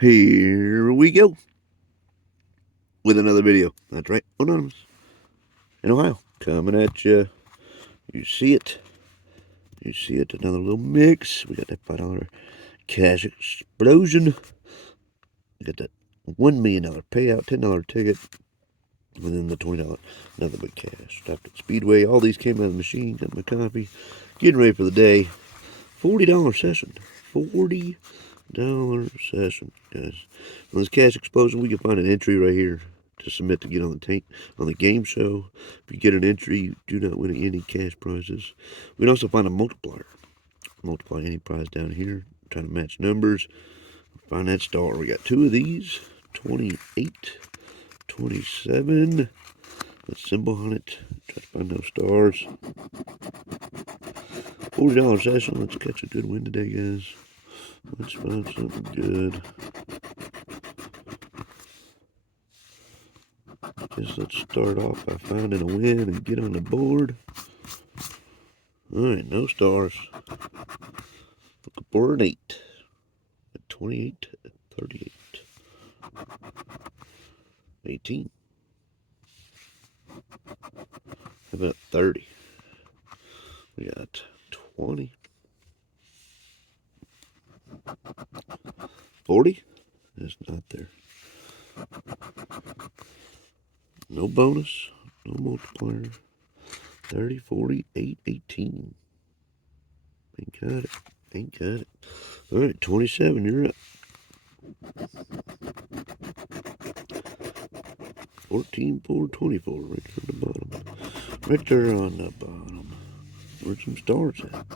Here we go with another video. That's right, Anonymous in Ohio, coming at you. You see it. You see it. Another little mix. We got that $5 cash explosion. We got that $1 million payout, $10 ticket, and then the $20 another big cash. Stopped at Speedway. All these came out of the machine. Got my coffee. Getting ready for the day. $40 session. $40 session, guys. On this cash explosion, we can find an entry right here to submit to get on the game show. If you get an entry, you do not win any cash prizes. We can also find a multiplier. Multiply any prize down here. Trying to match numbers. Find that star. We got two of these. 28, 27. Let's symbol on it. Try to find those stars. $40 session. Let's catch a good win today, guys. Let's find something good. Guess let's start off by finding a win and get on the board. Alright, no stars. Looking for an 8. At 28, 38. 18. How about 30? We got 20. 40? It's not there. No bonus. No multiplier. 30, 40, 8, 18. Ain't got it. Ain't got it. Alright, 27, you're up. 14, 4, 24. Right there on the bottom. Right there on the bottom. Where's some stars at?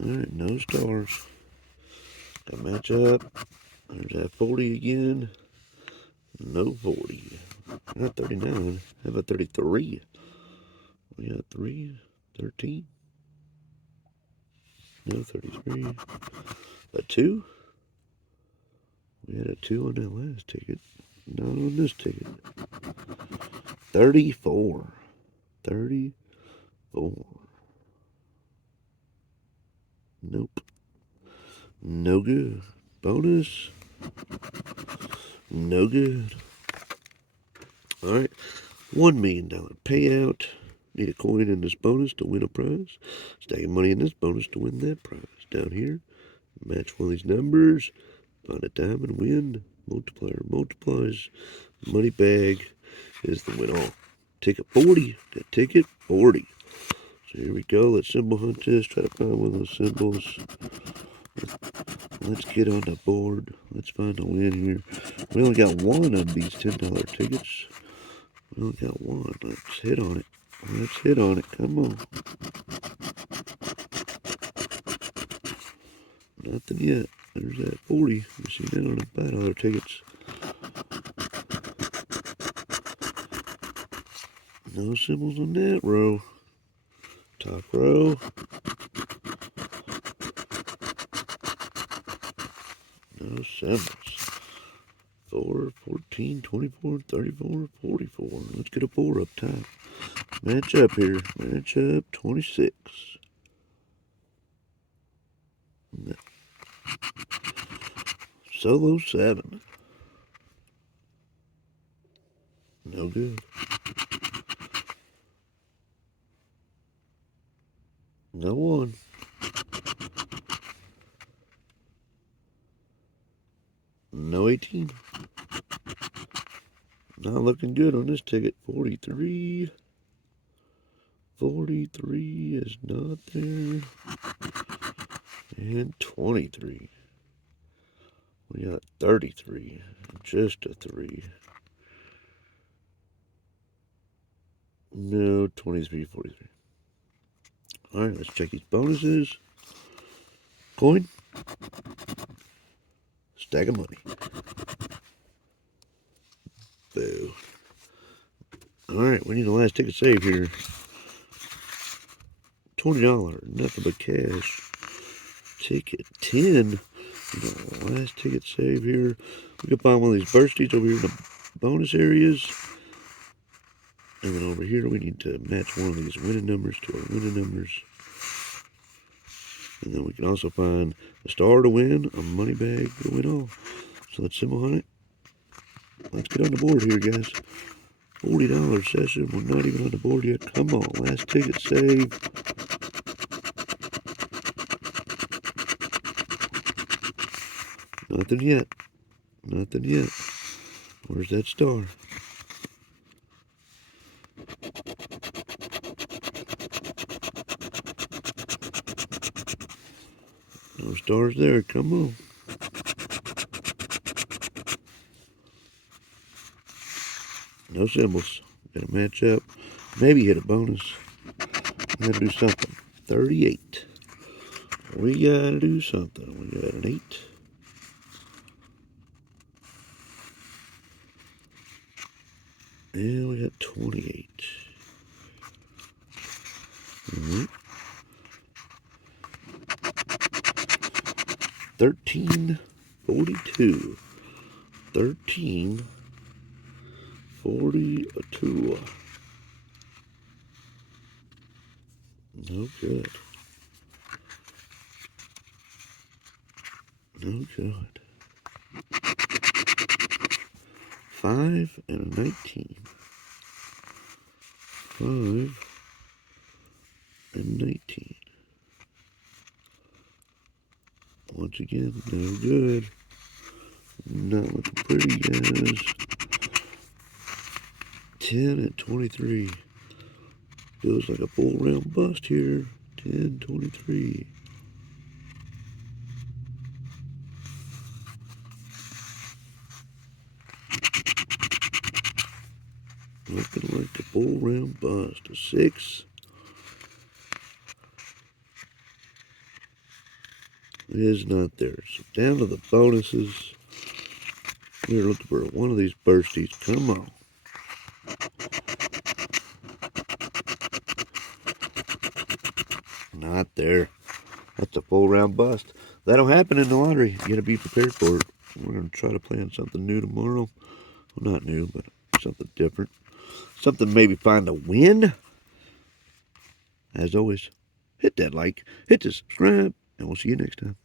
Alright, no stars. Got match up. There's that 40 again. No 40. Not 39. How about 33? We got 3, 13. No 33. A 2? We had a 2 on that last ticket. Not on this ticket. 34. 34. Nope. No good. Bonus. No good. Alright. $1 million payout. Need a coin in this bonus to win a prize. Stacking money in this bonus to win that prize. Down here. Match one of these numbers. Find a diamond, win. Multiplier multiplies. Money bag is the win all. Ticket 40. That ticket 40. So here we go. Let's symbol hunt this. Try to find one of those symbols. Let's get on the board. Let's find a win here. We only got one of these $10 tickets. We only got one. Let's hit on it. Let's hit on it. Come on. Nothing yet. There's that 40. You see that on the $5 tickets. No symbols on that row. Top row. No symbols. 4, 14, 24, 34, 44. Let's get a 4 up top. Match up here. Match up 26. No. Solo 7. No good. No 1. No 18. Not looking good on this ticket. 43. 43 is not there. And 23. We got 33. Just a 3. No, 23, 43. Alright, let's check these bonuses. Coin. Stack of money. Boo. Alright, we need a last ticket save here. $20. Nothing but cash. Ticket 10. Last ticket save here. We can find one of these bursties over here in the bonus areas. And then over here, we need to match one of these winning numbers to our winning numbers. And then we can also find a star to win, a money bag to win all. So that's symbol on it. Let's get on the board here, guys. $40 session. We're not even on the board yet. Come on, last ticket save. Nothing yet. Nothing yet. Where's that star? No stars there. Come on. No symbols. Gotta match up. Maybe hit a bonus. We gotta do something. 38. We gotta do something. We got an 8. And we got 28. Alright. 1342. 1342. No good. No good. 5 and a 19. 5 and 19. Once again, no good. Not looking pretty, guys. 10 and 23. Feels like a full round bust here. 10, 23. Looking like a full round bust. A 6. Is not there. So down to the bonuses. We're looking for one of these bursties. Come on. Not there. That's a full round bust. That'll happen in the lottery. You gotta be prepared for it. We're gonna try to plan something new tomorrow. Well, not new, but something different. Something maybe find a win. As always, hit that like, hit the subscribe, and we'll see you next time.